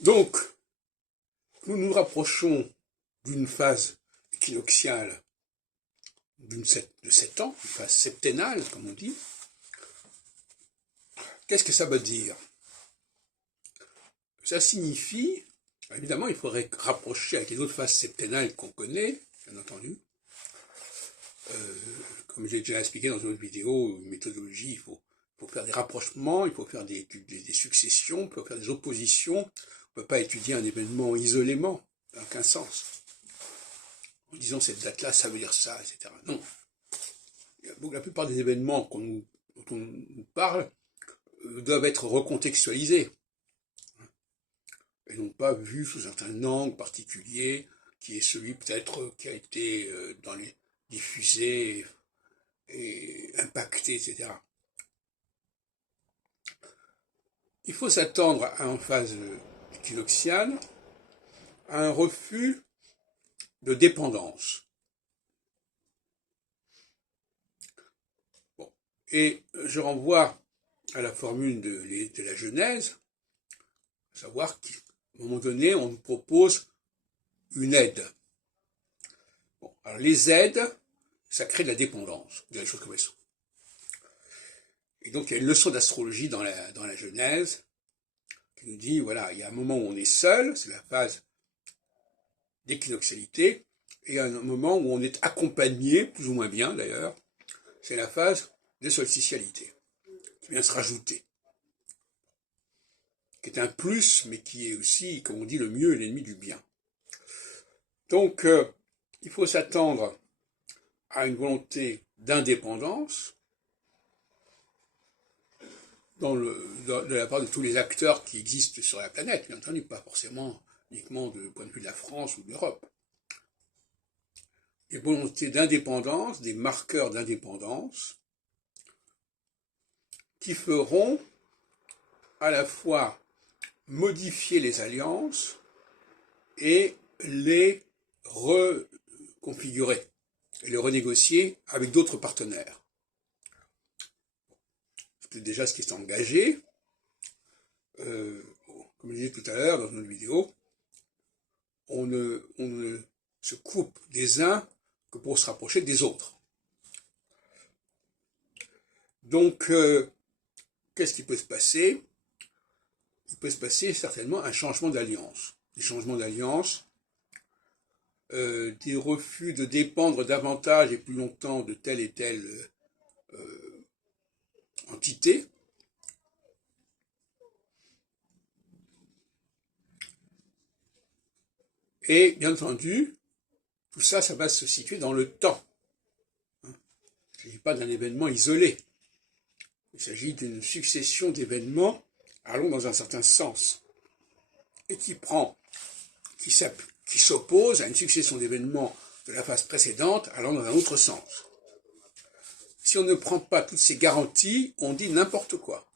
Donc, nous nous rapprochons d'une phase équinoxiale de 7 ans, une phase septennale, comme on dit. Qu'est-ce que ça veut dire? Ça signifie, évidemment, il faudrait rapprocher avec les autres phases septennales qu'on connaît, bien entendu. Comme j'ai déjà expliqué dans une autre vidéo, une méthodologie, il faut faire des rapprochements, il faut faire des successions, il faut faire des oppositions. On ne peut pas étudier un événement isolément, ça n'a aucun sens. En disant cette date-là, ça veut dire ça, etc. Non. La plupart des événements dont on nous parle doivent être recontextualisés et non pas vus sous un angle particulier qui est celui peut-être qui a été diffusé et impacté, etc. Il faut s'attendre en phase équinoxiale à un refus de dépendance. Bon. Et je renvoie à la formule de la Genèse, à savoir qu'à un moment donné, on nous propose une aide. Bon, alors les aides, ça crée de la dépendance, des choses comme ça. Et donc il y a une leçon d'astrologie dans la Genèse qui nous dit, voilà, il y a un moment où on est seul, c'est la phase d'équinoxialité, et il y a un moment où on est accompagné, plus ou moins bien d'ailleurs, c'est la phase de solsticialité, qui vient se rajouter, qui est un plus, mais qui est aussi, comme on dit, le mieux est l'ennemi du bien. Donc, il faut s'attendre à une volonté d'indépendance de la part de tous les acteurs qui existent sur la planète, bien entendu, pas forcément uniquement du point de vue de la France ou de l'Europe. Des volontés d'indépendance, des marqueurs d'indépendance, qui feront à la fois modifier les alliances et les reconfigurer et les renégocier avec d'autres partenaires. C'est déjà ce qui est engagé. Comme je disais tout à l'heure dans une autre vidéo, on ne se coupe des uns que pour se rapprocher des autres. Donc, qu'est-ce qui peut se passer? Il peut se passer certainement un changement d'alliance. Des changements d'alliance, des refus de dépendre davantage et plus longtemps de telle et telle entité. Et bien entendu, tout ça, ça va se situer dans le temps. Il ne s'agit pas d'un événement isolé. Il s'agit d'une succession d'événements allant dans un certain sens et qui s'oppose à une succession d'événements de la phase précédente allant dans un autre sens. Si on ne prend pas toutes ces garanties, on dit n'importe quoi.